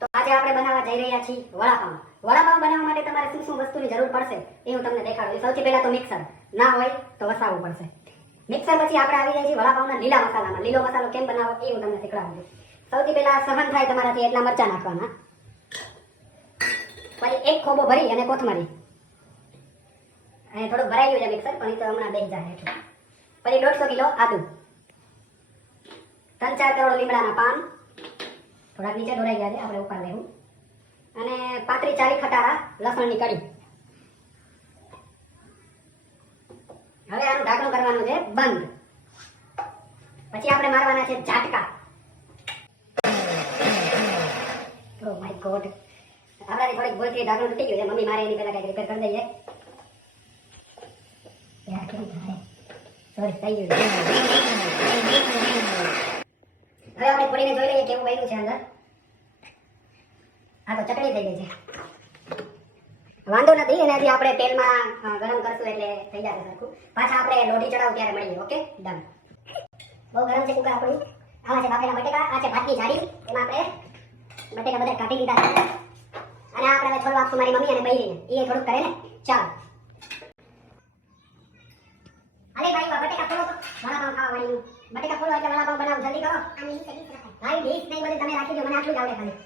તો આજે આપણે બનાવવા જઈ રહ્યા છીએ વડાપાઉં. વડાપાઉં બનાવવા માટે તમારે શું શું વસ્તુની જરૂર પડશે એ હું તમને દેખાડું. સૌથી પહેલા તો મિક્સર, ના હોય તો વસાવવું પડશે. મિક્સર પછી આપણે આવી જાય છે વડાપાઉંના લીલા મસાલામાં. લીલો મસાલો કેમ બનાવો એ હું તમને શીખવાડું છું. સૌથી પહેલા સહન થાય તમારાથી એટલા મરચાં નાખવાના, પછી એક ખોબો ભરી અને કોથમરી, અને થોડુંક ભરાઈ ગયું છે મિક્સર પણ એ તો હમણાં બેસી જાય એટલે. પછી 150 કિલો આદુ, 3-4 કરોડ લીમડાના પાન, થોડાક નીચે ઢોરાઈ ગયા છે આપણે ઉપર લેવું, અને 35-40 ખટારા લસણની કળી. હવે આનું ઢાંકણું કરવાનું છે બંધ. પછી આપણે મારવાના છે ઝાટકા. ઓ માય ગોડ, આપણાથી થોડીક ભૂલથી ઢાંકણું તૂટી ગયું છે. મમ્મી મારે એની પહેલા કંઈક રિપેર કરી દઈએ. યાર કેમ થાય, સોરી થઈ ગયું. હવે આપણે ખોલીને જોઈ લઈએ કેવું બન્યું છે અંદર. આ તો ચટણી થઈ ગઈ છે. વાંધો નથી, એને હજી આપણે તેલમાં ગરમ કરશું એટલે થઈ જશે સરખું. પાછા આપણે લોઢી ચડાવું ત્યારે મળીએ. Okay done. બહુ ગરમ છે કુકર આપણું. આમાં છે બાફેલા બટેકા, આ છે ભાતની જાડી, એમાં આપણે બટેકા બધા કાઢી લીધા છે. અને આપણે હવે છોડવા આપશું મારી મમ્મી અને બૈરીને, એ થોડુંક કરે ને. ચાલો અરે ભાઈ બટેકા ખોલો તો વડાપાઉં ખાવા વાળીનું. બટેકા ખોલો એટલે વડાપાઉં બનાવો, જલ્દી કરો. ભાઈ ડીશ નહીં બધી તમે રાખી દો, મને આટલું જ આવડે ખાલી.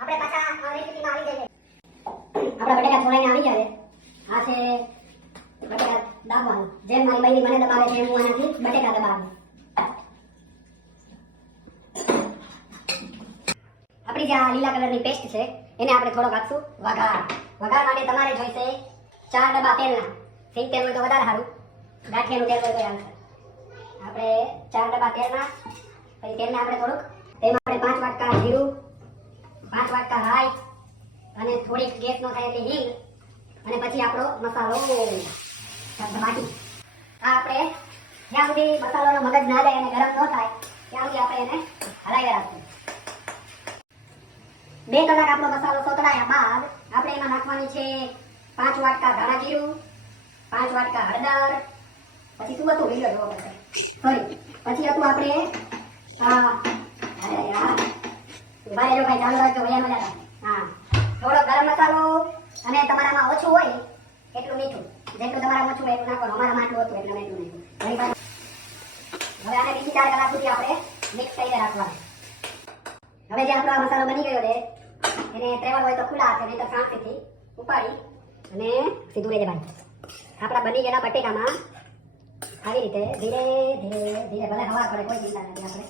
આપણે પાછા રેસીપીમાં આવી જઈએ. આપણા બટેકા છોડાઈને આવી ગયા છે. આ છે બટેકા દાબવાનું. જેમ મારી બૈરી મને દબાવે છે એમ હું આનાથી બટેકા દબાવું. આપણી જે આ લીલા કલરની પેસ્ટ છે એને આપણે થોડોક આપશું વઘાર. વઘાર માટે તમારે જોઈશે 4 ડબ્બા તેલના. સિંગ તેલ હોય તો વધારે સારું, ગાંઠિયાનું તેલ હોય તો આવશે. આપણે 4 ડબ્બા તેલના. પછી તેલને આપણે થોડુંક, તેમાં આપણે 5 વાટકા જીરું, 5 વાટકા રાઈ, અને થોડીક ગેસ નો થાય એટલે હિંગ, અને પછી આપણો મસાલો બાકી. આ આપણે જ્યાં સુધી મસાલાનો મગજ ના જાય અને ગરમ ન થાય ત્યાં સુધી આપણે એને હલાવી રાખીશું. 2 કલાક આપણો મસાલો સોતળાયા બાદ આપણે એમાં નાખવાની છે 5 વાટકા ધાણા જીરું, 5 વાટકા હળદર, પછી શું હતું વિડીયો જોવો પડશે, સોરી, પછી હતું આપણે ભાઈ જો ભાઈ ચાલુ રાખજો ભૈયા મજા થાય. હા, થોડો ગરમ મસાલો, અને તમારામાં ઓછું હોય એટલું મીઠું, જેટલું તમારામાં ઓછું હોય એટલું નાખવાનું. અમારામાં આટલું હતું એટલે મેં એટલું નાખ્યું. હવે આને બીજી 4 કલાક સુધી આપણે મિક્સ કરીને રાખવાનું. હવે જે આપણો આ મસાલો બની ગયો છે એને ટ્રેવલ હોય તો ખુલ્લા હાથે, નહીં તો શાંતિથી ઉપાડી અને સીધું લઈ જવાનું. આપણા બની ગયેલા બટેકામાં આવી રીતે ધીરે ધીરે ધીરે, ભલે હવા પડે કોઈ ચિંતા નથી, આપણે